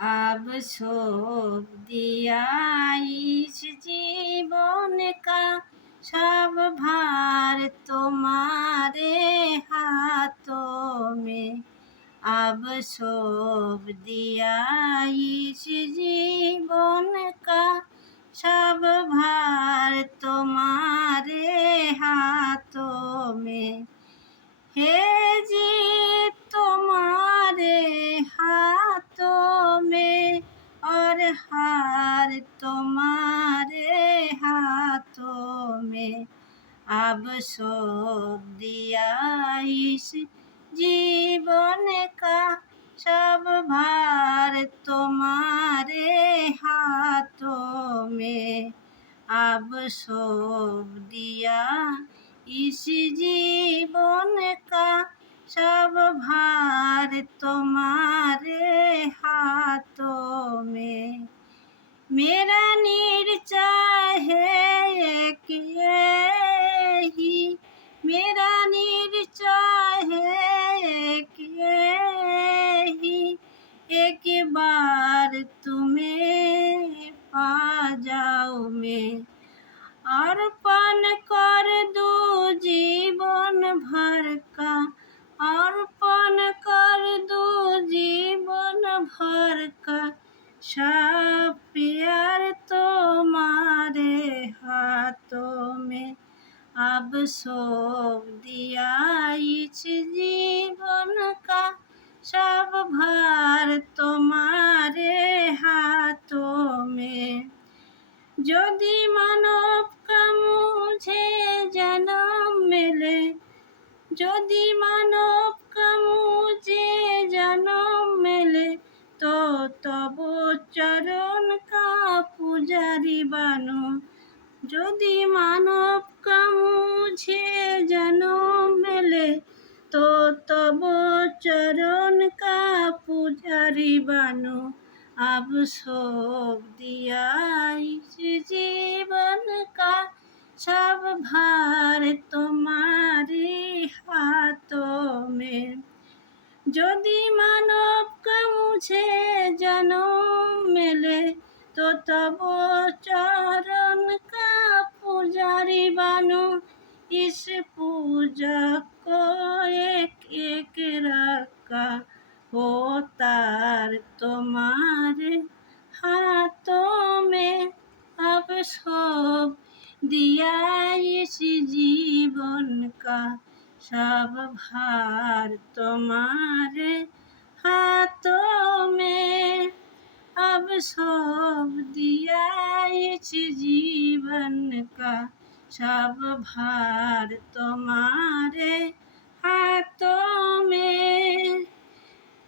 अब सौंप दिया इस जीवन का सब भार तुम्हारे हाथों में। अब सौंप दिया इस जीवन का सब भार तुम्हारे हाथों में। हे जी तुम्हारे हाथों में और हार तुम्हारे हाथों में। अब सौंप दिया इस जीवन का सब भार तुम्हारे हाथों में। अब सौंप दिया इस जीवन का सब भार तुम्हारे हाथों में। मेरा निश्चय है एक यही, मेरा निश्चय है एक यही, एक बार तुम्हें पा जाऊं मैं। अर्पण कर दूं जीवन भर का, अर्पण कर दूं जीवन भर का सब प्यार तुम्हारे हाथों में। अब सौंप दिया इस जीवन का सब भार तुम्हारे हाथों में। यदि मानव का मुझे जन्म मिले, यदि मानव का मुझे जन्म मिले, तो तब चरण का पुजारी बनूं। यदि मानव का मुझे जन्म मिले, तो तब चरण का पुजारी बनूं। अब सौंप दिया इस जीवन का सब भार तुम्हारे हाथों में। यदि मानव का मुझे जन्म मिले, तो तब चरण का पुजारी बनूं। इस पूजा को एक एक रखा होतार तुम्हारे हाथों में। अब सौंप दिया इस जीवन का सब भार तुम्हारे हाथों में। अब सौंप दिया इस जीवन का सब भार तुम्हारे हाथों में।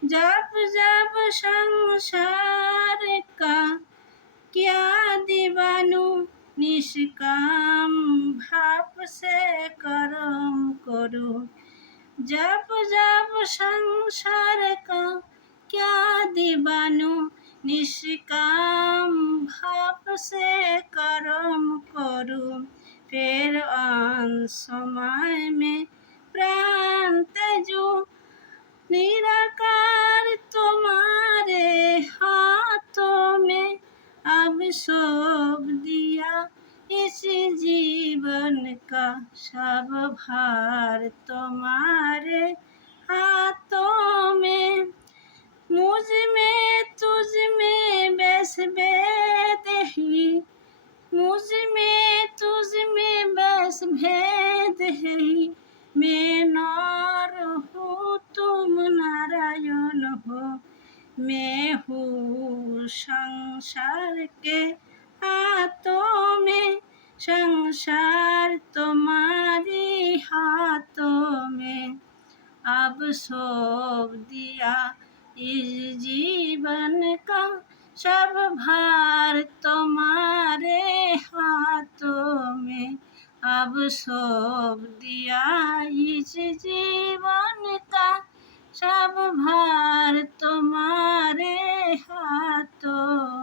जब जब संसार का क्या दीवानू, निष्काम भाव से कर्म करो। जब जब संसार का क्या दीवानू, निष्काम भाव से कर्म करो। फिर अंत समय में प्राण त्यजो, निराकार तुम्हारे हाथों में। अब सौंप दिया इस जीवन का सब भार तुम्हारे हाथों में। मुझ में तुझ में बस भेद ही, मुझ में तुझ में बस भेद है। मैं नर हूँ तुम नारायण हो, मैं हूँ संसार के हाथों में। संसार तुम्हारे हाथों में। अब सौंप दिया इस जीवन का सब भार तुम्हारे हाथों में। अब सौंप दिया इस जीवन का सब भार तुम्हारे हाथों